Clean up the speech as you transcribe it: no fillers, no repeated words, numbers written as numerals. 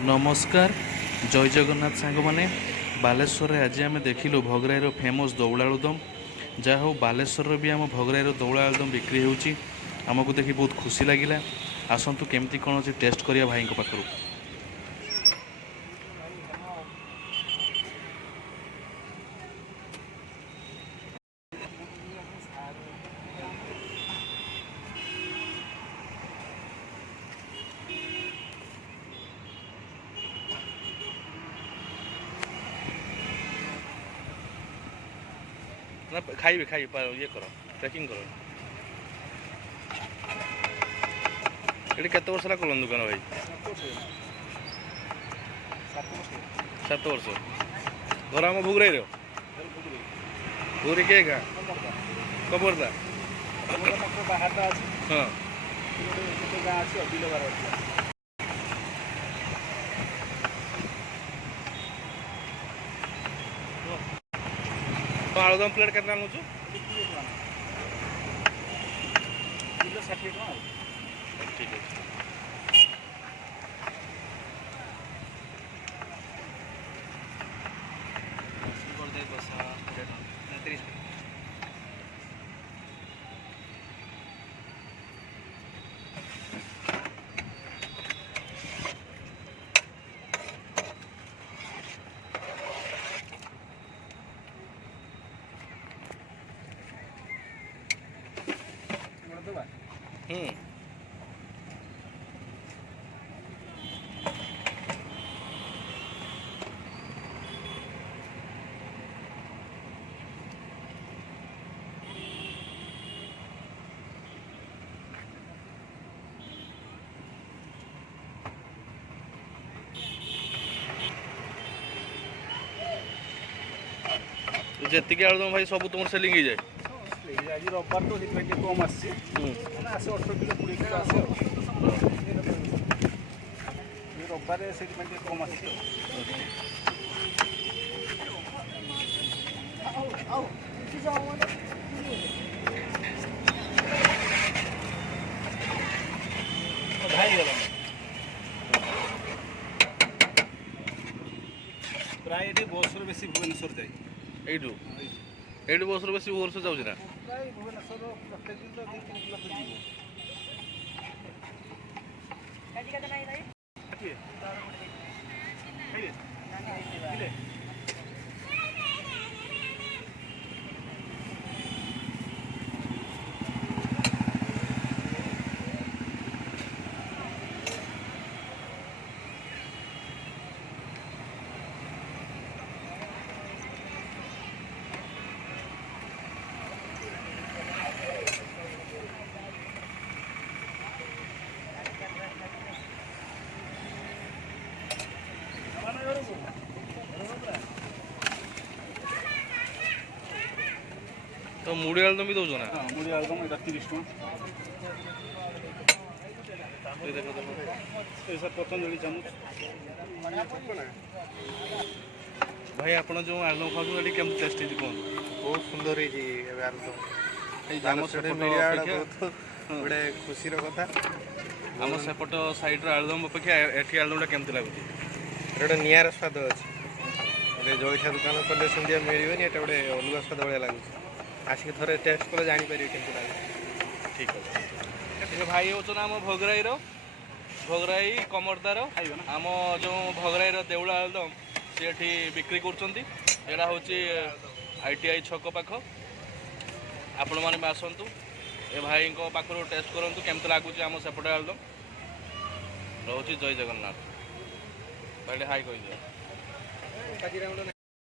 नमस्कार जय जगन्नाथ सांग मैंने बालेश्वर आज आम देखिलु भगराईर फेमस दौड़ आलुदम जहाँ हो बालेश्वर भी आम भगराईर दौड़ आलुदम बिक्री होमको देखी बहुत खुशी लगिला। आसतु केमती कौन अच्छे टेस्ट करिया भाई पाखु। ना खाइबे खाइबे ये कर पैकिंग कर ये केत वर्ष कल दुकान भाई 7 वर्ष घर आम भुगराई भुगरी के गाँ कबरदा हाँ तो आलुदम प्लेट केतना नउछु किलो 60 टका ठीक है। कर दे बस 30 जेतिक आलुदम भाई सब तुम सेलिंग हो जाए आज रविवार तो कम आसे 18 किलो 20 किलो आसे रविवार से कम आस प्राय ये बस बेसी भुवनेश्वर जाए এইটু বছর বেশি ভুবনেশ্বর যাଉଛି না प्राय भुवनेश्वर प्रत्येक दिन 2-3 किलो तो मुड़ी आलुदम भी दौच ना मुड़ी आलुदम 30 टका पतंजलि चामच भाई आप जो आलुदम खाऊ केम टेस्ट कौन बहुत सुंदर आलुदम आम गोटे खुशी कथा आम सेपट साइड आलुदम अपेक्षा एठी आलुदम केमती लगुच गोटे निआर स्वाद अच्छे जलखिया दुकान कले सेमती मिलने ये गोटे अलग स्वाद भाया लगुच आसिक थे टेस्ट कले जापर के लगे ठीक है। भाई हूँ आम भगराई कमरदार आम जो भगराई देउल आलुदम सी बिक्री करा हूँ ITI छक पाख आपण मैंने आसतु ए भाई पाखर टेस्ट करूँ केमती लगुच आम सेपटे आलुदम रोचे जय जगन्नाथ भाई हाई कह